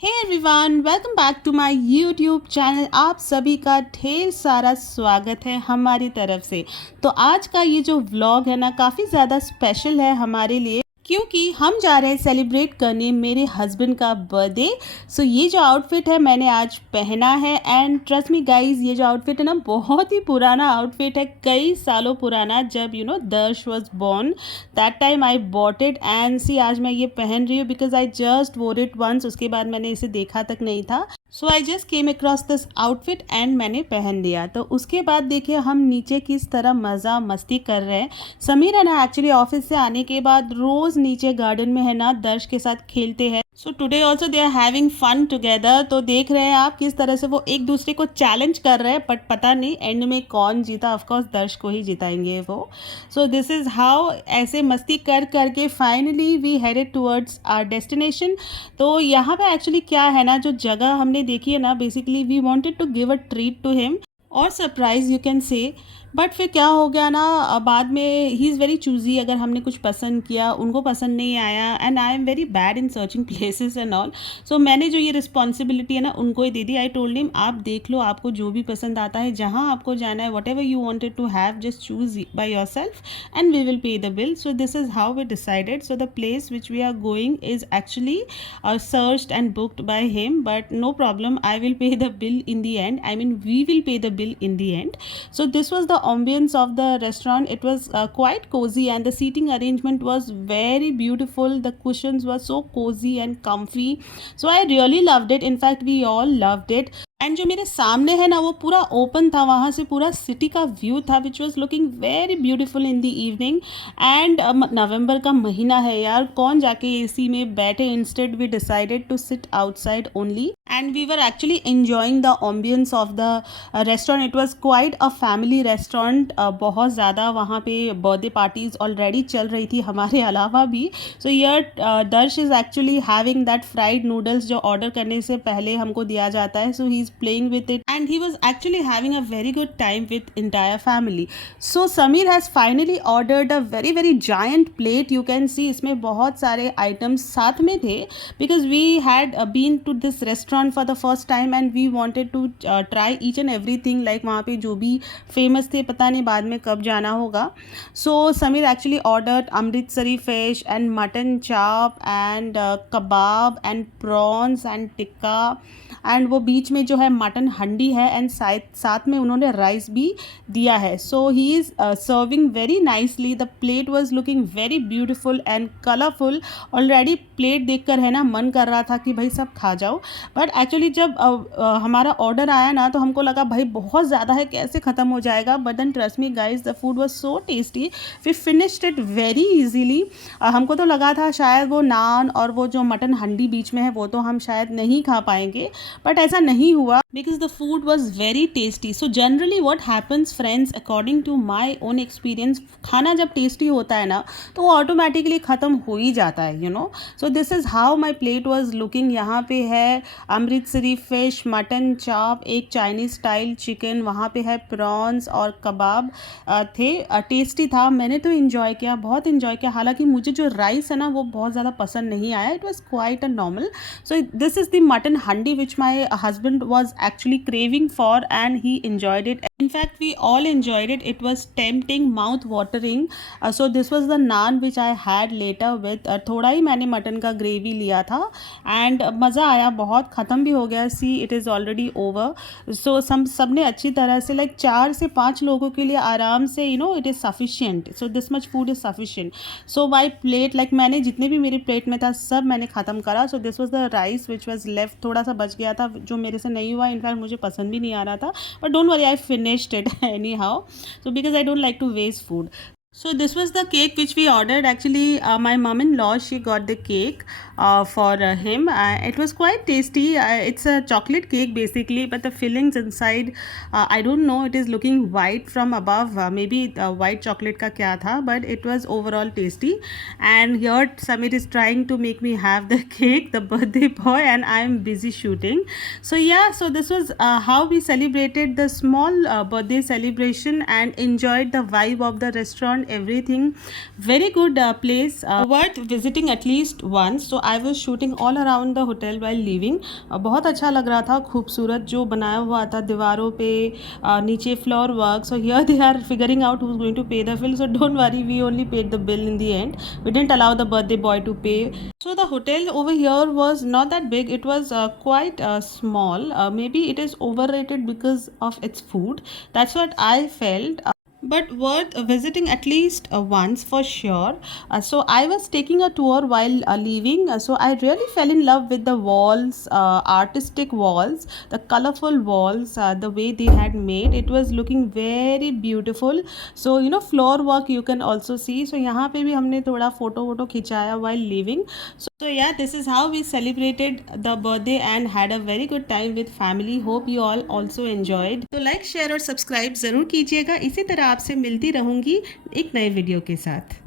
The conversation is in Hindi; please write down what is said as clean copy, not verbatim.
Hey everyone, welcome back to my YouTube channel. आप सभी का ढेर सारा स्वागत है हमारी तरफ से। तो आज का ये जो व्लॉग है ना, काफ़ी ज़्यादा स्पेशल है हमारे लिए, क्योंकि हम जा रहे हैं सेलिब्रेट करने मेरे हस्बैंड का बर्थडे। सो ये जो आउटफिट है मैंने आज पहना है, एंड ट्रस्ट मी गाइज, ये जो आउटफिट है ना बहुत ही पुराना आउटफिट है, कई सालों पुराना। जब Darsh was born that time I bought it, and see आज मैं ये पहन रही हूँ because I just wore it once. उसके बाद मैंने इसे देखा तक नहीं था। So I just came across this outfit and मैंने पहन लिया। तो उसके बाद देखिए हम नीचे किस तरह मज़ा मस्ती कर रहे हैं। समीर है ना, एक्चुअली ऑफिस से आने के बाद रोज़ नीचे गार्डन में है ना दर्श के साथ खेलते हैं। So today also they are having fun together. तो देख रहे हैं आप किस तरह से वो एक दूसरे को चैलेंज कर रहे हैं, बट पता नहीं एंड में कौन जीता। ऑफकोर्स दर्श को ही जिताएंगे वो। सो दिस इज़ हाउ, ऐसे मस्ती कर करके finally we headed towards our destination. तो यहाँ पे एक्चुअली क्या है ना, जो जगह हमने देखी है ना, basically we wanted to give a treat to him और surprise you can say. But फिर क्या हो गया ना, बाद में ही इज़ वेरी चूजी। अगर हमने कुछ पसंद किया, उनको पसंद नहीं आया, and I am very bad in searching places and all. So मैंने जो ये रिस्पॉन्सिबिलिटी है ना उनको ही दे दी। आई टोल्ड हिम, आप देख लो, आपको जो भी पसंद आता है, जहाँ आपको जाना है, whatever you wanted to have, just choose by yourself and we will pay the bill. So this is how we decided. So the place which we are going is actually searched and booked by him, but no problem, I will pay the bill in the end. I mean, we will pay the bill in the end. So this was the ambience of the restaurant. It was quite cozy, and the seating arrangement was very beautiful. The cushions were so cozy and comfy, so I really loved it. In fact, we all loved it. And जो मेरे सामने है ना, वो पूरा ओपन था, वहाँ से पूरा सिटी का व्यू था, which was looking very beautiful in the evening. And November का महीना है यार, कौन जाके एसी में बैठे। Instead we decided to sit outside only, and we were actually enjoying the ambience of the restaurant. It was quite a family restaurant. बहुत ज़्यादा वहाँ पे बर्थडे पार्टीज ऑलरेडी चल रही थी हमारे अलावा भी। सो यर दर्श is actually having that fried noodles जो ऑर्डर करने से पहले हमको दिया जाता है। So he playing with it, and he was actually having a very good time with entire family. So Samir has finally ordered a very giant plate. You can see इसमें बहुत सारे items साथ में थे, because we had been to this restaurant for the first time and we wanted to try each and everything. Like वहाँ पे जो भी famous थे, पता नहीं बाद में कब जाना होगा. So Samir actually ordered Amritsari fish and mutton chop and kebab and prawns and tikka, and वो बीच में जो है मटन हंडी है, एंड साथ में उन्होंने राइस भी दिया है. So he is serving very nicely. The plate was looking very beautiful and colourful. Already plate देखकर है ना मन कर रहा था कि भाई सब खा जाओ, बट एक्चुअली जब हमारा ऑर्डर आया ना, तो हमको लगा भाई बहुत ज़्यादा है, कैसे ख़त्म हो जाएगा. But then trust me guys, the food was so tasty. We finished it very easily. हमको तो लगा था शायद वो नान और वो जो मटन हंडी बीच में है वो तो हम शायद नहीं खा पाएंगे, बट ऐसा नहीं हुआ, because the food was very tasty. So generally what happens friends, according to my own experience, खाना जब टेस्टी होता है ना तो वो ऑटोमेटिकली ख़त्म हो ही जाता है, you know. So this is how my plate was looking. यहाँ पे है अमृतसरी फिश, मटन चॉप, एक चाइनीज़ स्टाइल चिकन, वहाँ पे है प्रॉन्स और कबाब थे. टेस्टी था, मैंने तो इन्जॉय किया, बहुत इन्जॉय किया. हालांकि मुझे जो राइस है ना वो बहुत ज़्यादा पसंद नहीं आया. It was quite a normal. So this is the mutton handi which my husband was actually craving for, and he enjoyed it. In fact, we all enjoyed it. It was tempting, mouth watering. So this was the naan which I had later with थोड़ा ही मैंने मटन का ग्रेवी लिया था, एंड मज़ा आया बहुत. ख़त्म भी हो गया. See it is already over. So सब ने अच्छी तरह से, लाइक 4 से 5 लोगों के लिए आराम से, you know, it is sufficient. So this much food is sufficient. So my plate, like मैंने जितने भी मेरी प्लेट में था सब मैंने ख़त्म करा. So this was the rice which was left. थोड़ा सा बच गया था जो मेरे से नहीं हुआ. इनफैक्ट मुझे पसंद भी नहीं आ रहा था, but don't worry, I finished it anyhow. So because I don't like to waste food. So this was the cake which we ordered. Actually, my mom-in-law, she got the cake for him. It was quite tasty. It's a chocolate cake basically, but the fillings inside, I don't know. It is looking white from above. Maybe white chocolate का क्या था, but it was overall tasty. And here Samir is trying to make me have the cake, the birthday boy, and I am busy shooting. So yeah, so this was how we celebrated the small birthday celebration and enjoyed the vibe of the restaurant. and everything. Very good place, worth visiting at least once. So I was shooting all around the hotel while leaving. बहुत अच्छा लग रहा था, खूबसूरत जो बनाया हुआ था दीवारों पे, नीचे floor work. So here they are figuring out who's going to pay the bill. So don't worry, we only paid the bill in the end. We didn't allow the birthday boy to pay. So the hotel over here was not that big. It was quite small. Maybe it is overrated because of its food. That's what I felt. But worth visiting at least once for sure. So I was taking a tour while leaving. So I really fell in love with the walls, artistic walls, the colorful walls, the way they had made. It was looking very beautiful. So floor work you can also see. So यहाँ पे भी हमने थोड़ा फोटो वोटो खिंचाया while leaving. So yeah, this is how we celebrated the birthday and had a very good time with family. Hope you all also enjoyed. तो लाइक शेयर और सब्सक्राइब ज़रूर कीजिएगा. इसी तरह आपसे मिलती रहूँगी एक नए वीडियो के साथ.